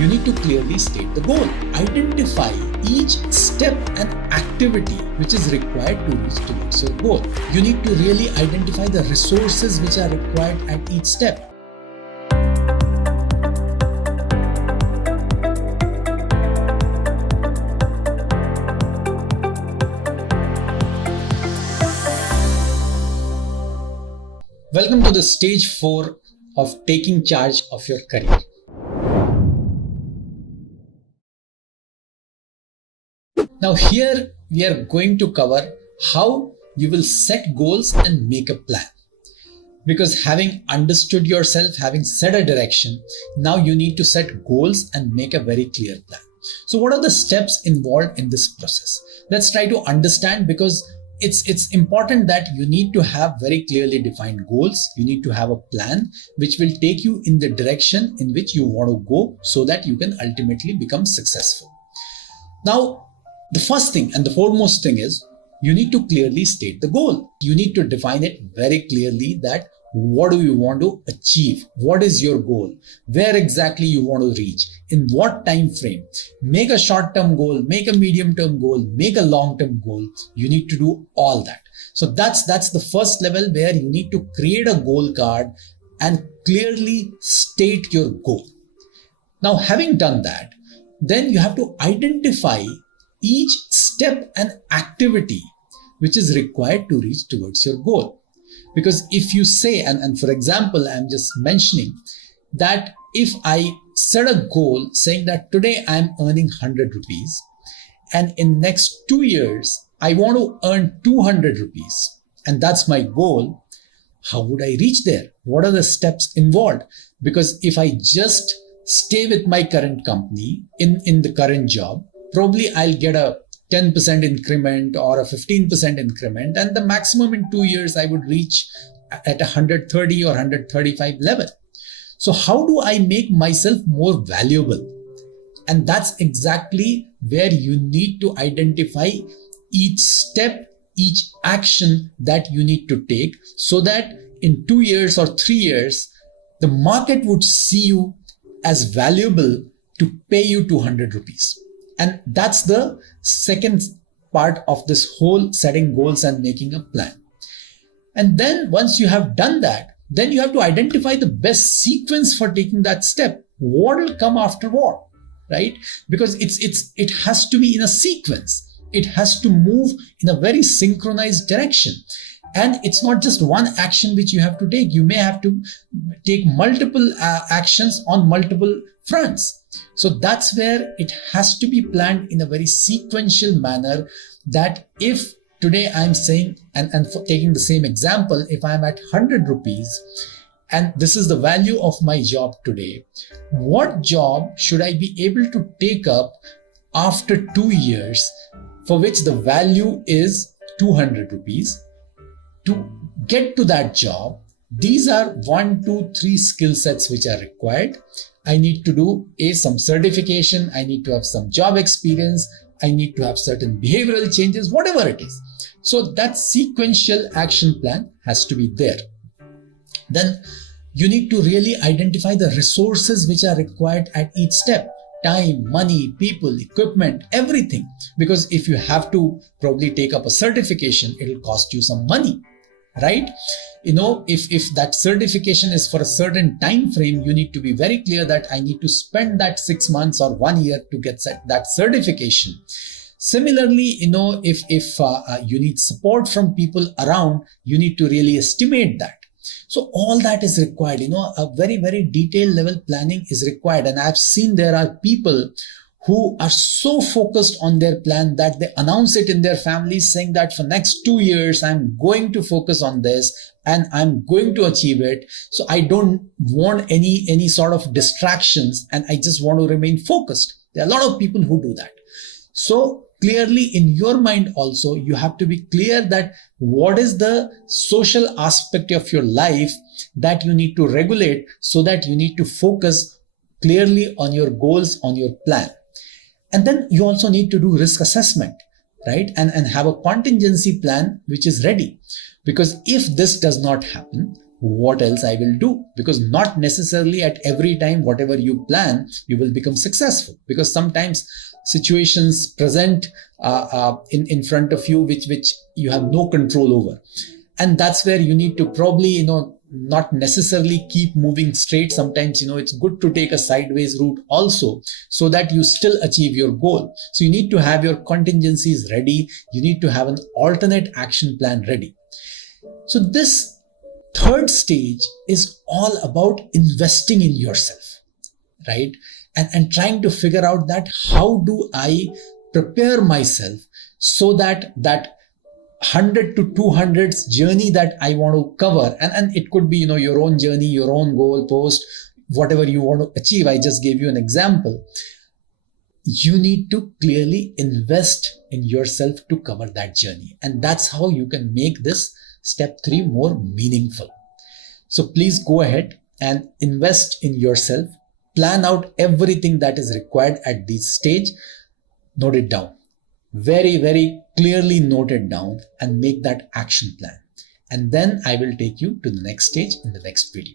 you need to clearly state the goal. Identify each step and activity which is required to reach towards your goal. You need to really identify the resources which are required at each step. Welcome to the stage 4 of taking charge of your career. Now here we are going to cover how you will set goals and make a plan. Because having understood yourself, having set a direction, now you need to set goals and make a very clear plan. So what are the steps involved in this process? Let's try to understand, because it's important that you need to have very clearly defined goals. You need to have a plan which will take you in the direction in which you want to go so that you can ultimately become successful. Now, the first thing and the foremost thing is you need to clearly state the goal. You need to define it very clearly, that what do you want to achieve? What is your goal? Where exactly you want to reach? In what time frame? Make a short-term goal, make a medium-term goal, make a long-term goal. You need to do all that. So that's the first level, where you need to create a goal card and clearly state your goal. Now, having done that, then you have to identify each step and activity which is required to reach towards your goal. Because if you say, and for example, I'm just mentioning that if I set a goal saying that today I'm earning 100 rupees and in next 2 years, I want to earn 200 rupees and that's my goal, how would I reach there? What are the steps involved? Because if I just stay with my current company in the current job, probably I'll get a 10% increment or a 15% increment, and the maximum in 2 years I would reach at 130 or 135 level. So how do I make myself more valuable? And that's exactly where you need to identify each step, each action that you need to take, so that in 2 years or 3 years, the market would see you as valuable to pay you 200 rupees. And that's the second part of this whole setting goals and making a plan. And then once you have done that, then you have to identify the best sequence for taking that step. What will come after what, right? Because it has to be in a sequence. It has to move in a very synchronized direction. And it's not just one action which you have to take. You may have to take multiple actions on multiple fronts. So that's where it has to be planned in a very sequential manner, that if today I'm saying, and for taking the same example, if I'm at 100 rupees and this is the value of my job today, what job should I be able to take up after 2 years for which the value is 200 rupees? To get to that job, these are 1, 2, 3 skill sets which are required. I need to do some certification. I need to have some job experience. I need to have certain behavioral changes, whatever it is. So that sequential action plan has to be there. Then you need to really identify the resources which are required at each step. Time, money, people, equipment, everything. Because if you have to probably take up a certification, it will cost you some money, right? You know, if that certification is for a certain time frame, you need to be very clear that I need to spend that 6 months or 1 year to get that certification. Similarly, you know, if you need support from people around, you need to really estimate that. So all that is required. You know, a very, very detailed level planning is required. And I've seen there are people who are so focused on their plan that they announce it in their families saying that for next 2 years, I'm going to focus on this and I'm going to achieve it. So I don't want any sort of distractions and I just want to remain focused. There are a lot of people who do that. So clearly in your mind also, you have to be clear that what is the social aspect of your life that you need to regulate, so that you need to focus clearly on your goals, on your plan. And then you also need to do risk assessment, right? And have a contingency plan which is ready. Because if this does not happen, what else I will do, because not necessarily at every time whatever you plan you will become successful, because sometimes situations present in front of you which you have no control over, and that's where you need to probably not necessarily keep moving straight. Sometimes it's good to take a sideways route also, so that you still achieve your goal. So you need to have your contingencies ready, you need to have an alternate action plan ready. So this third stage is all about investing in yourself, right? And trying to figure out that how do I prepare myself so that 100 to 200s journey that I want to cover, and it could be your own journey, your own goal post, whatever you want to achieve. I just gave you an example. You need to clearly invest in yourself to cover that journey, and that's how you can make this step 3 more meaningful. So please go ahead and invest in yourself, plan out everything that is required at this stage, note it down, very, very clearly note it down, and make that action plan. And then I will take you to the next stage in the next video.